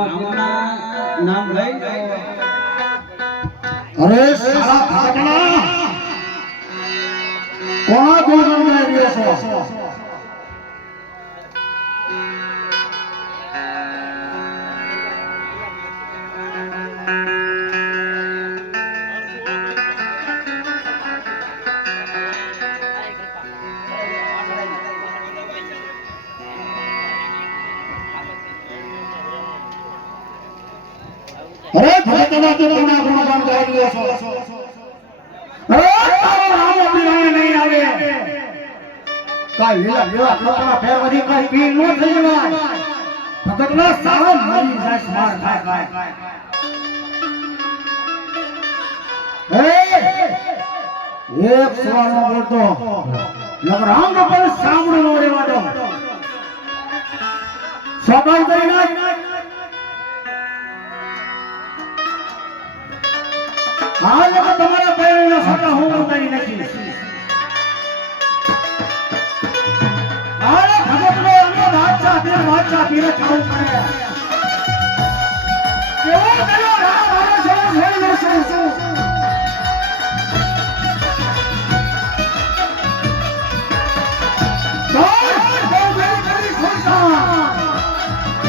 રામાપીરના નામ લઈ અરે સાલા ભાગના કોના ગોળણ લઈ રહ્યો છો? અરે ભાગના તો કોના ગોળણ લઈ રહ્યો છો? અરે તારો રામાપીર નહીં આવે કાઈ લીલા લોકોના ફેર વધી કાઈ પી નો થઈ જવાય. ભગતના સારો મરી જાય માર ખાય એક સવાલ નો બોલતો લગરામ નો પર સામનો નો રેવા દો. સવાલ કરી નાખ. આ લોકો તમારા પૈણા ફટા હું ઉતારી નાખીશ. બાદશાહ પીરે ખાવું પડે. કેવો પેલો રામ મારો જોર જોઈ લેશું.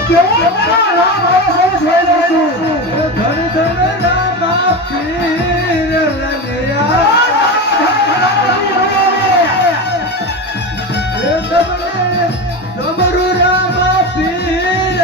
કેવો પેલો રામ મારો જોર જોઈ લેશું. ધન ધન રામ પીર લલિયા તમારું રામ પીર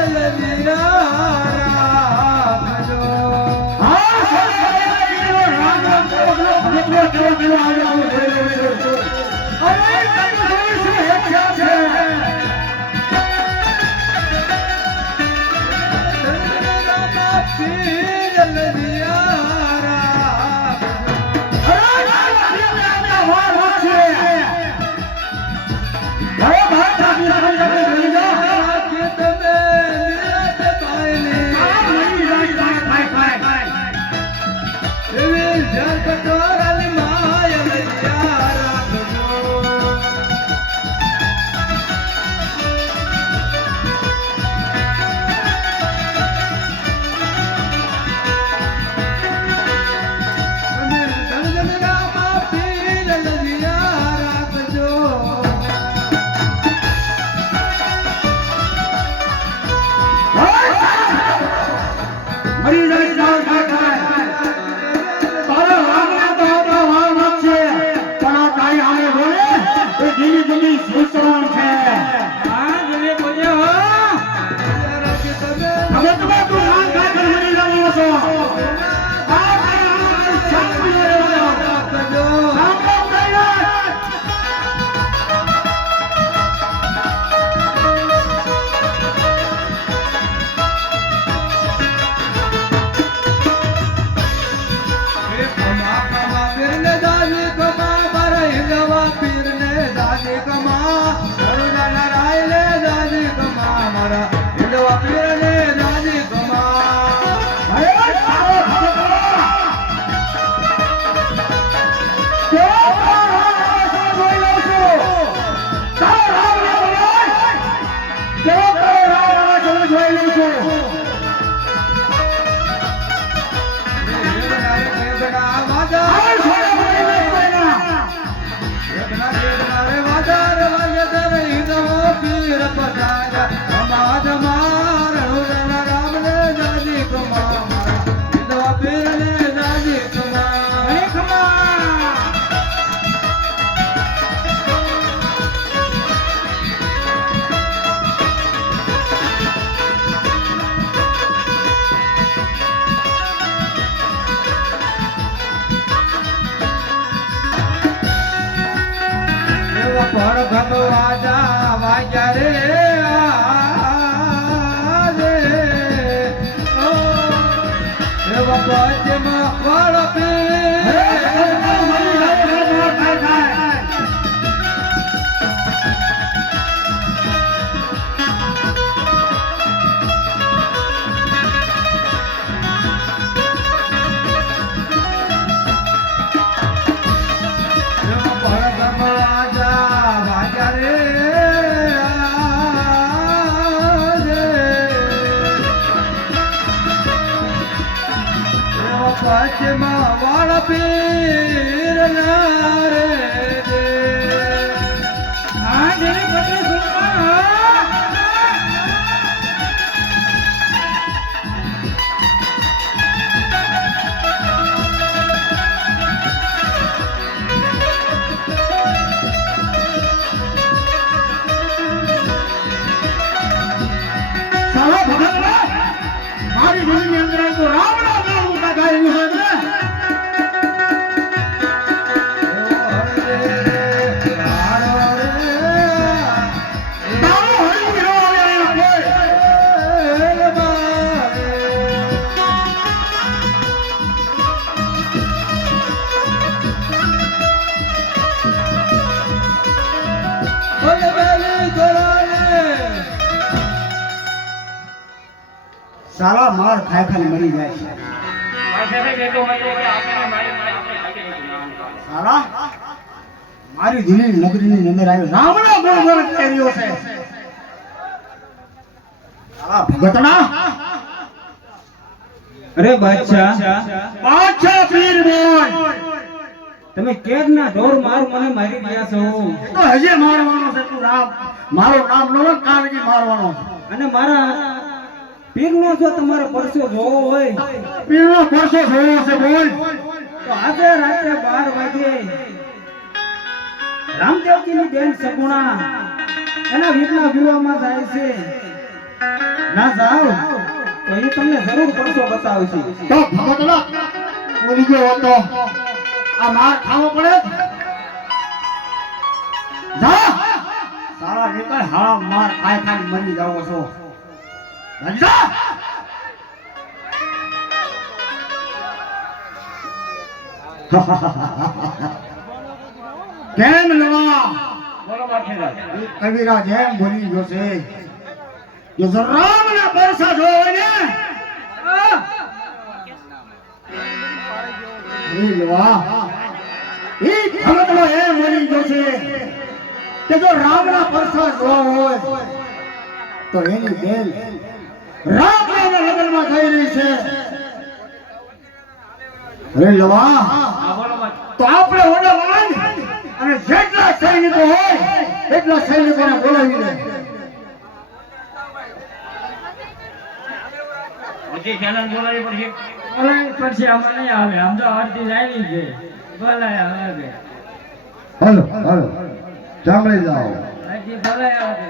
ભગતો આજા વાગ્યા રે આજે ઓ એવા પદ્યમાં વળપે પાંચમા વાળા પીર ના રે દે. હા જેને પટેલ સુલતાન સાલા ભગતના મારી જમીનની અંદર તો રામના નામ ઉતા ગાયું છે ને તારો હરી ગયો આવે એના કોઈ સાલા માર ખાઈ ખાઈ મરી જાય છે સાલા મારી દિલ્હી નગરીની અંદર આવ્યો રામના ગુણ ગુણ કરી રહ્યો છે સાલા ભગતના અરે બાદશાહ પાછા પીર બોલ તમે કેરના ઢોર માર મને મારી ગયા છો તો હજે મારવાનો છે તું રામ મારું નામ લો કારણથી મારવાનો અને મારા પીરનો જો તમારે પરસો જોવો હોય પીરનો પરસો જોવો છે બોલ તો આજે રાત્રે 12 વાગે રામદેવજીની બેન સગુણા એના વીરના વિવાહમાં જાય છે ના જાઓ તો એ તમને જરૂર પરસો બતાવશે. તો ભગતના બોલી ગયો હતો આ માર ખાવો પડે જા સારા નીકળ હા માર ખાઈ ખાઈ મરી જાવો છો જા કેમ લવા બોલો બાદશાહ. કવિરા જેમ બોલી ગયો છે કે જો રામના પરસા જોવે ને લવા ઈ ભગતનો એમ બોલી ગયો છે કે જો રામના પરસા જોવા હોય તો એની બેન રામના લગ્નમાં થઈ રહી છે અરે લવા તો આપણે ઓલા વાન અને જેટલા સૈનિકો હોય એટલા સૈનિકોને બોલાવી લે બોલાવી પછી આમાં નહીં આવે આમ તો આરતી આવી છે બોલાય આવે હાલો હાલો સાંભળી જાઓ આરતી બોલાય આવે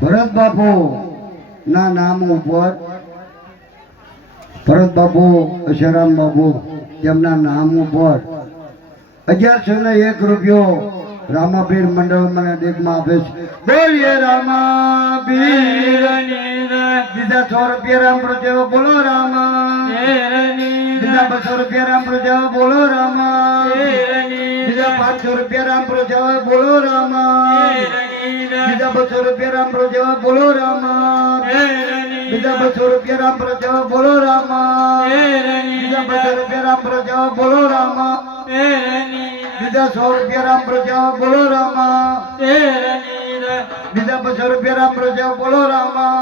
ભરત બાપુ ના નામ ઉપર ભરત બાપુ અશરામ બાપુ તેમના નામ ઉપર 1101 રૂપિયો રામાપીર મંડળ મને દેખમાં આપે છે બોલીએ રામાપીર બીજા 100 રૂપિયા રામ પ્રદેવ બોલો રામા બીજા 200 રૂપિયા રામ પ્રદેવ બોલો રામા બીજા 500 રૂપિયા રામ પ્રદેવ બોલો રામા બીજા 200 રૂપિયા રામ પ્રદેવ બોલો રામા બીજા 200 રૂપિયા રામ પ્રદેવ બોલો રામા બીજા 200 રૂપિયા રામ પ્રદેવ બોલો રામા બીજા 100 રૂપિયા રામ પ્રદેવ બોલો રામા બીજા 200 રૂપિયા રામ પ્રદેવ બોલો રામા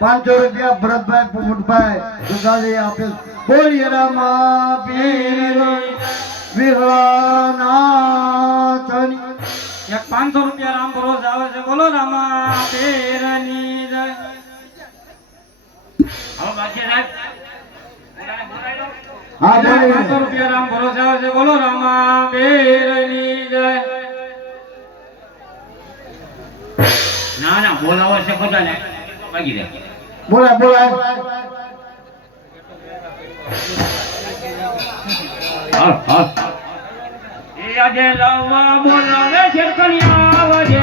500 રૂપિયા ભરતભાઈ પોપટભાઈ દુકાને આપે બોલીએ રામા પીર વિહળાનાથની એક 500 રૂપિયા રામ ભરોસ આવે છે બોલો રામા પીરની જય હવે બાદશાહ હા બોલીએ 500 રૂપિયા રામ ભરોસ આવે છે બોલો રામા પીરની જય ના ના બોલાવો છે બધાને ભાગી દે બોલાય બોલાય એ આજે લાવવા બોલાવે છે કન્યા આવજે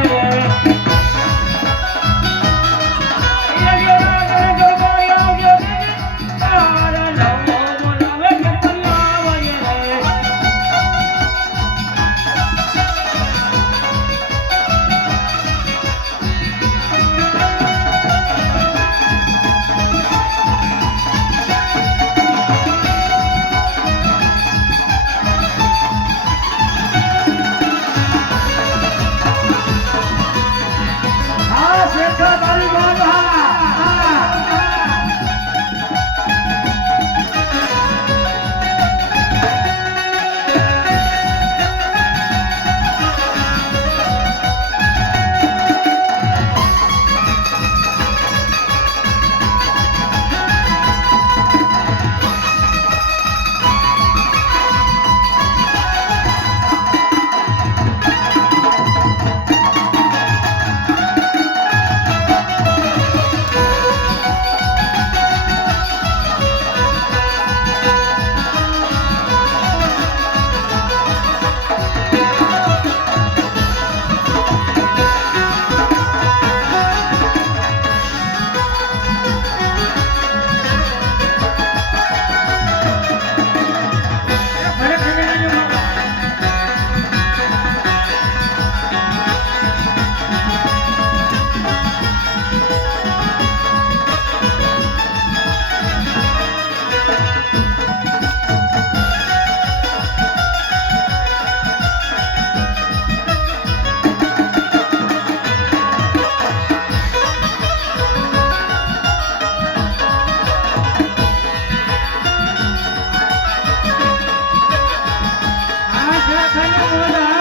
રાખને મોઢા